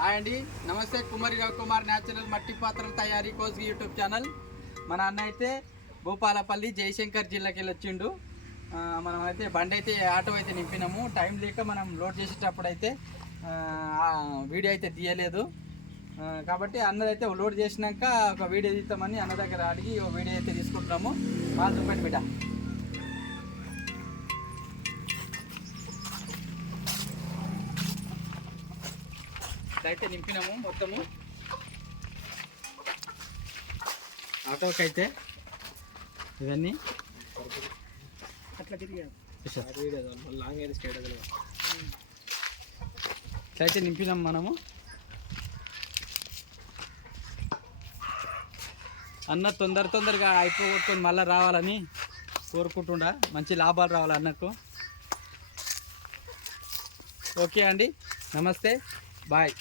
Hi అండి, నమస్తే. కుమారి Kumar natural మట్టి పాత్రల తయారీ కోస్గి యూట్యూబ్ ఛానల్. మన అన్న అయితే భూపాలపల్లి జయశంకర్ జిల్లాకి వెళ్ళి వచ్చిండు. మనం అయితే బండి అయితే ఆటో అయితే నింపినాము. టైం లేక మనం లోడ్ చేసేటప్పుడు అయితే వీడియో అయితే తీయలేదు. కాబట్టి అన్నదైతే లోడ్ చేసినాక ఒక వీడియో తీస్తామని అన్న దగ్గర అడిగి ఒక వీడియో అయితే తీసుకుంటున్నాము. బాగా చూపండి బిడ్డ. అయితే నింపినాము మొత్తము ఆటోకి అయితే ఇవన్నీ అట్లా అయితే నింపినాము మనము. అన్న తొందరగా అయిపోగొట్టుకొని మళ్ళీ రావాలని కోరుకుంటుండా. మంచి లాభాలు రావాలి అన్నకు. ఓకే అండి, నమస్తే, బాయ్.